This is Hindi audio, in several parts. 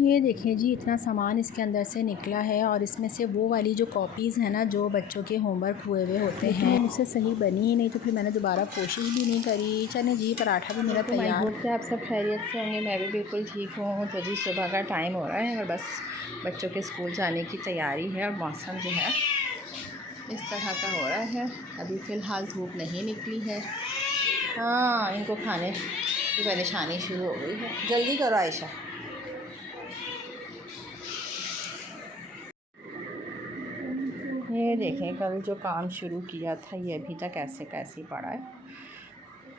ये देखें जी, इतना सामान इसके अंदर से निकला है और इसमें से वो वाली जो कॉपीज़ हैं ना, जो बच्चों के होमवर्क हुए हुए होते हैं, मुझसे सही बनी ही नहीं, तो फिर मैंने दोबारा कोशिश भी नहीं करी। चलें जी, पराठा भी मेरा तैयार। आई होप कि आप सब खैरियत से होंगे, मैं भी बिल्कुल ठीक हूँ। तो जी सुबह का टाइम हो रहा है और बस बच्चों के स्कूल जाने की तैयारी है और मौसम जो है इस तरह का हो रहा है। अभी फ़िलहाल धूप नहीं निकली है। हाँ, इनको खाने की परेशानी शुरू हो गई है। जल्दी करो आयशा। ये देखें, कल जो काम शुरू किया था ये अभी तक ऐसे कैसे पड़ा है।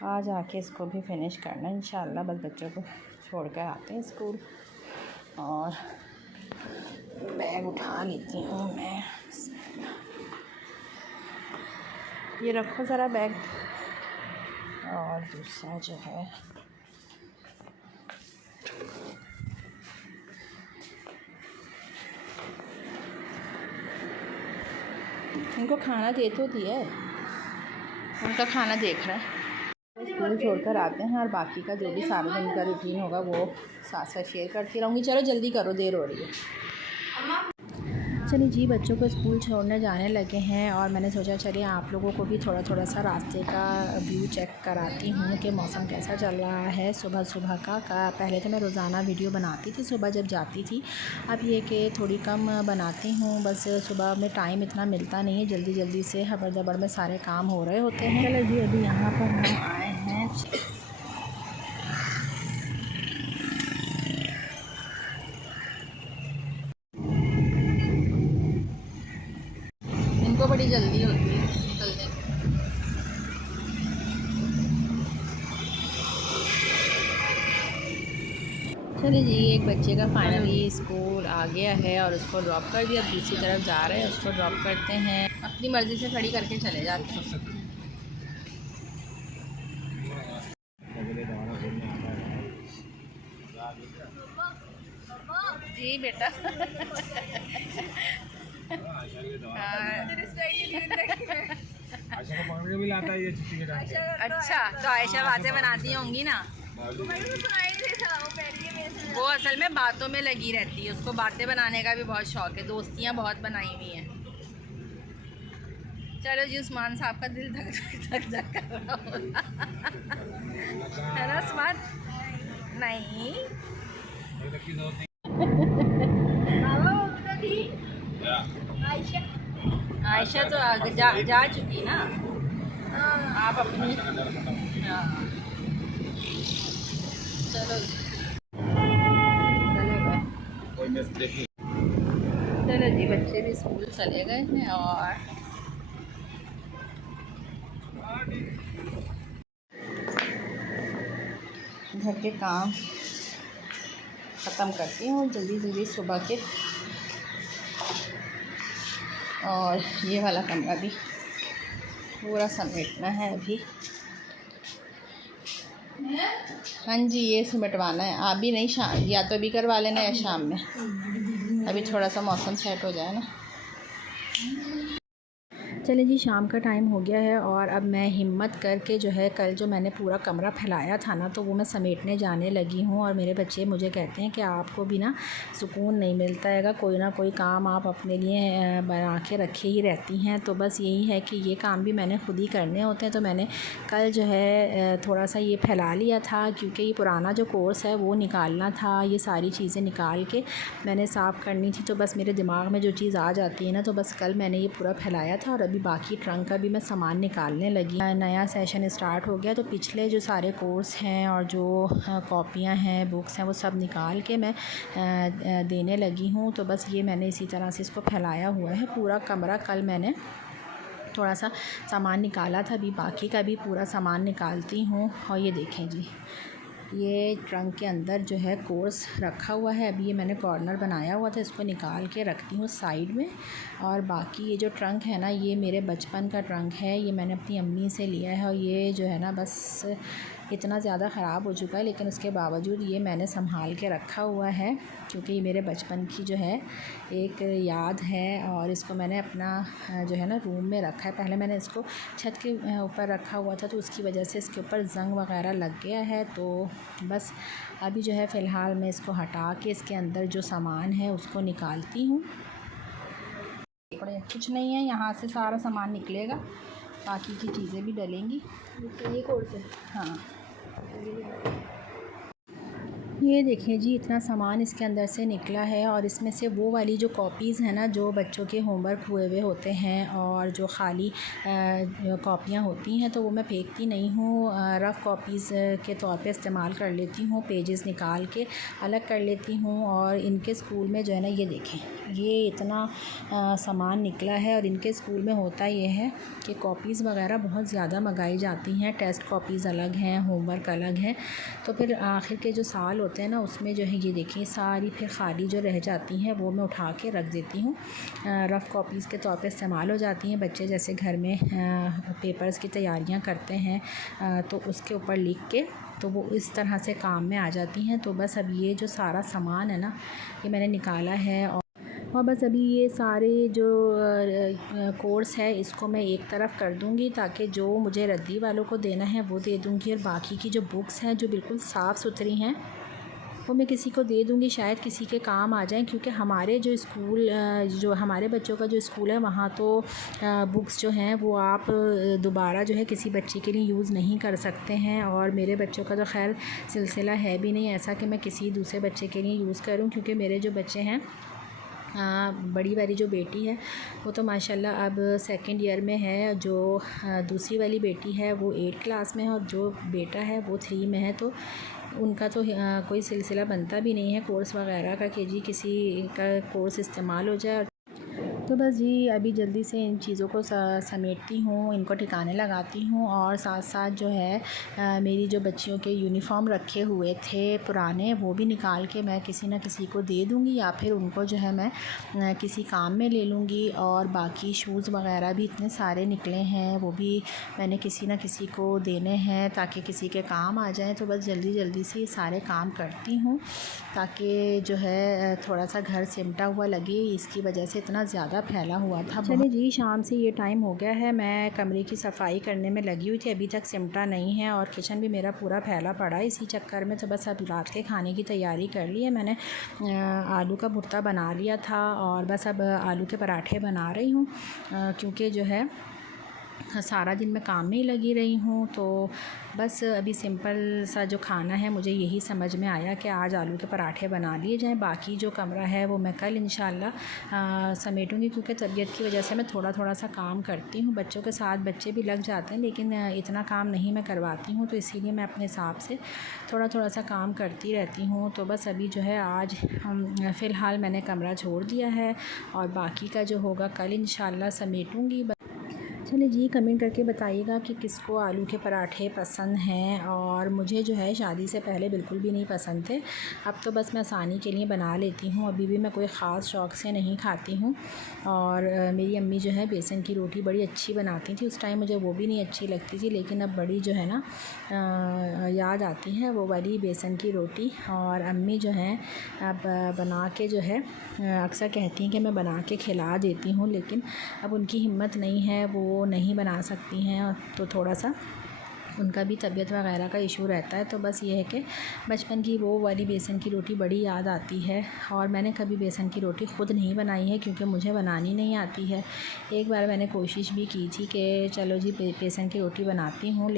आज आके इसको भी फिनिश करना इंशाल्लाह। बस बच्चों को छोड़ कर आते हैं स्कूल और बैग उठा लेती हूँ मैं। ये रखो ज़रा बैग। और दूसरा जो है इनको खाना दे तो दिया है, उनका खाना देख रहा है। स्कूल छोड़कर आते हैं और बाकी का जो भी सारा दिन का रूटीन होगा वो साथ साथ शेयर करती रहूँगी। चलो जल्दी करो, देर हो रही है। चलिए जी, बच्चों को स्कूल छोड़ने जाने लगे हैं और मैंने सोचा चलिए आप लोगों को भी थोड़ा थोड़ा सा रास्ते का व्यू चेक कराती हूँ कि मौसम कैसा चल रहा है सुबह सुबह का। पहले तो मैं रोज़ाना वीडियो बनाती थी सुबह जब जाती थी, अब ये कि थोड़ी कम बनाती हूँ। बस सुबह में टाइम इतना मिलता नहीं है, जल्दी जल्दी से हबर जबर में सारे काम हो रहे होते हैं। चलो जी, अभी यहाँ पर हम आए हैं। इनको बड़ी जल्दी होती है निकलने की। चलिए जी, एक बच्चे का फाइनली स्कूल आ गया है और उसको ड्रॉप कर दिया। अब दूसरी तरफ जा रहे हैं, उसको ड्रॉप करते हैं। अपनी मर्ज़ी से खड़ी करके चले जाते हैं जी बेटा। अच्छा, तो आयशा बातें बनाती होंगी ना। वो असल में बातों में लगी रहती है, उसको बातें बनाने का भी बहुत शौक है, दोस्तियाँ बहुत बनाई हुई हैं। चलो जी, उस्मान साहब का दिल धक धक धक कर रहा होगा है ना उस्मान? नहीं आयशा तो जा चुकी ना। आप अपनी चलो चलो जी, बच्चे भी स्कूल चले गए हैं और घर के काम ख़त्म करती हूँ जल्दी जल्दी सुबह के। और ये वाला कमरा भी पूरा समेटना है अभी। हाँ जी, ये समेटवाना है। आप भी नहीं, शाम या तो अभी करवा लेना या शाम में, अभी थोड़ा सा मौसम सेट हो जाए ना। चलिए जी, शाम का टाइम हो गया है और अब मैं हिम्मत करके जो है कल जो मैंने पूरा कमरा फैलाया था ना, तो वो मैं समेटने जाने लगी हूँ। और मेरे बच्चे मुझे कहते हैं कि आपको भी ना सुकून नहीं मिलता हैगा, कोई ना कोई काम आप अपने लिए बना के रखे ही रहती हैं। तो बस यही है कि ये काम भी मैंने खुद ही करने होते हैं। तो मैंने कल जो है थोड़ा सा ये फैला लिया था, क्योंकि ये पुराना जो कोर्स है वो निकालना था। ये सारी चीज़ें निकाल के मैंने साफ़ करनी थी। तो बस मेरे दिमाग में जो चीज़ आ जाती है ना, तो बस कल मैंने ये पूरा फैलाया था और अभी बाकी ट्रंक का भी मैं सामान निकालने लगी। नया सेशन स्टार्ट हो गया, तो पिछले जो सारे कोर्स हैं और जो कॉपियाँ हैं, बुक्स हैं, वो सब निकाल के मैं देने लगी हूँ। तो बस ये मैंने इसी तरह से इसको फैलाया हुआ है पूरा कमरा। कल मैंने थोड़ा सा सामान निकाला था, अभी बाकी का भी पूरा सामान निकालती हूँ। और ये देखें जी, ये ट्रंक के अंदर जो है कोर्स रखा हुआ है। अभी ये मैंने कॉर्नर बनाया हुआ था, इसको निकाल के रखती हूँ साइड में। और बाकी ये जो ट्रंक है ना, ये मेरे बचपन का ट्रंक है, ये मैंने अपनी अम्मी से लिया है। और ये जो है ना, बस इतना ज़्यादा ख़राब हो चुका है, लेकिन उसके बावजूद ये मैंने संभाल के रखा हुआ है क्योंकि ये मेरे बचपन की जो है एक याद है। और इसको मैंने अपना जो है ना रूम में रखा है। पहले मैंने इसको छत के ऊपर रखा हुआ था, तो उसकी वजह से इसके ऊपर ज़ंग वगैरह लग गया है। तो बस अभी जो है फ़िलहाल मैं इसको हटा के इसके अंदर जो सामान है उसको निकालती हूँ। कुछ नहीं है, यहाँ से सारा सामान निकलेगा, बाकी की चीज़ें भी डलेंगी। ये कौन से? हाँ, ये देखिए जी, इतना सामान इसके अंदर से निकला है। और इसमें से वो वाली जो कॉपीज़ हैं ना, जो बच्चों के होमवर्क हुए हुए होते हैं और जो खाली कॉपियाँ होती हैं, तो वो मैं फेंकती नहीं हूँ, रफ़ कॉपीज़ के तौर पे इस्तेमाल कर लेती हूँ। पेजेस निकाल के अलग कर लेती हूँ। और इनके स्कूल में जो है ना, ये देखें, ये इतना सामान निकला है। और इनके स्कूल में होता ये है कि कॉपीज़ वगैरह बहुत ज़्यादा मंगाई जाती हैं। टेस्ट कॉपीज़ अलग हैं, होमवर्क अलग है। तो फिर आखिर के जो साल होते हैं ना, उसमें जो है ये देखिए सारी फिर खाली जो रह जाती हैं वो मैं उठा के रख देती हूँ। रफ़ कॉपीज़ के तौर पे इस्तेमाल हो जाती हैं। बच्चे जैसे घर में पेपर्स की तैयारियाँ करते हैं तो उसके ऊपर लिख के तो वो इस तरह से काम में आ जाती हैं। तो बस अब ये जो सारा सामान है ना, ये मैंने निकाला है। और बस अभी ये सारे जो कोर्स है इसको मैं एक तरफ़ कर दूँगी, ताकि जो मुझे रद्दी वालों को देना है वो दे दूँगी। और बाकी की जो बुक्स हैं जो बिल्कुल साफ़ सुथरी हैं वो मैं किसी को दे दूँगी, शायद किसी के काम आ जाएँ। क्योंकि हमारे जो स्कूल जो हमारे बच्चों का जो स्कूल है, वहाँ तो बुक्स जो हैं वो आप दोबारा जो है किसी बच्चे के लिए यूज़ नहीं कर सकते हैं। और मेरे बच्चों का तो खैर सिलसिला है भी नहीं ऐसा कि मैं किसी दूसरे बच्चे के लिए यूज़ करूँ, क्योंकि मेरे जो बच्चे हैं, बड़ी वाली जो बेटी है वो तो माशाल्लाह अब सेकंड ईयर में है। जो दूसरी वाली बेटी है वो 8 क्लास में है, और जो बेटा है वो 3 में है। तो उनका तो कोई सिलसिला बनता भी नहीं है कोर्स वगैरह का कि जी किसी का कोर्स इस्तेमाल हो जाए। तो बस जी अभी जल्दी से इन चीज़ों को समेटती हूँ, इनको ठिकाने लगाती हूँ। और साथ साथ जो है मेरी जो बच्चियों के यूनिफ़ॉर्म रखे हुए थे पुराने, वो भी निकाल के मैं किसी न किसी को दे दूँगी, या फिर उनको जो है मैं किसी काम में ले लूँगी। और बाकी शूज़ वगैरह भी इतने सारे निकले हैं, वो भी मैंने किसी न किसी को देने हैं ताकि किसी के काम आ जाएँ। तो बस जल्दी जल्दी से ये सारे काम करती हूँ, ताकि जो है थोड़ा सा घर सिमटा हुआ लगे। इसकी वजह से इतना ज़्यादा फैला हुआ था। चलिए जी, शाम से ये टाइम हो गया है, मैं कमरे की सफाई करने में लगी हुई थी, अभी तक सिमटा नहीं है। और किचन भी मेरा पूरा फैला पड़ा है इसी चक्कर में। तो बस अब रात के खाने की तैयारी कर ली है मैंने। आलू का भुर्ता बना लिया था, और बस अब आलू के पराठे बना रही हूँ, क्योंकि जो है सारा दिन मैं काम में ही लगी रही हूँ। तो बस अभी सिंपल सा जो खाना है, मुझे यही समझ में आया कि आज आलू के पराठे बना लिए जाएँ। बाकी जो कमरा है वो मैं कल इंशाल्लाह समेटूँगी, क्योंकि तबीयत की वजह से मैं थोड़ा थोड़ा सा काम करती हूँ। बच्चों के साथ बच्चे भी लग जाते हैं, लेकिन इतना काम नहीं मैं करवाती हूँ, तो इसीलिए मैं अपने हिसाब से थोड़ा थोड़ा सा काम करती रहती हूँ। तो बस अभी जो है आज फ़िलहाल मैंने कमरा छोड़ दिया है, और बाकी का जो होगा कल इंशाल्लाह समेटूँगी। चलिए जी, कमेंट करके बताइएगा कि किसको आलू के पराठे पसंद हैं। और मुझे जो है शादी से पहले बिल्कुल भी नहीं पसंद थे, अब तो बस मैं आसानी के लिए बना लेती हूँ। अभी भी मैं कोई ख़ास शौक़ से नहीं खाती हूँ। और मेरी अम्मी जो है बेसन की रोटी बड़ी अच्छी बनाती थी, उस टाइम मुझे वो भी नहीं अच्छी लगती थी, लेकिन अब बड़ी जो है ना याद आती है वो वाली बेसन की रोटी। और अम्मी जो हैं अब बना के जो है अक्सर कहती हैं कि मैं बना के खिला देती हूँ, लेकिन अब उनकी हिम्मत नहीं है, वो नहीं बना सकती हैं। तो थोड़ा सा उनका भी तबीयत वगैरह का इशू रहता है। तो बस ये है कि बचपन की वो वाली बेसन की रोटी बड़ी याद आती है। और मैंने कभी बेसन की रोटी ख़ुद नहीं बनाई है, क्योंकि मुझे बनानी नहीं आती है। एक बार मैंने कोशिश भी की थी कि चलो जी बेसन की रोटी बनाती हूँ,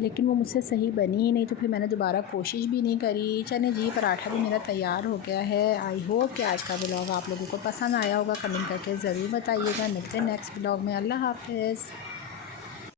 लेकिन वो मुझसे सही बनी ही नहीं, तो फिर मैंने दोबारा कोशिश भी नहीं करी। चलें जी, पराठा भी मेरा तैयार हो गया है। आई होप कि आज का व्लॉग आप लोगों को पसंद आया होगा। कमेंट करके ज़रूर बताइएगा। मिलते हैं नेक्स्ट व्लॉग में। अल्लाह हाफ़िज़।